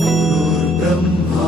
गुरुर्ब्रह्मा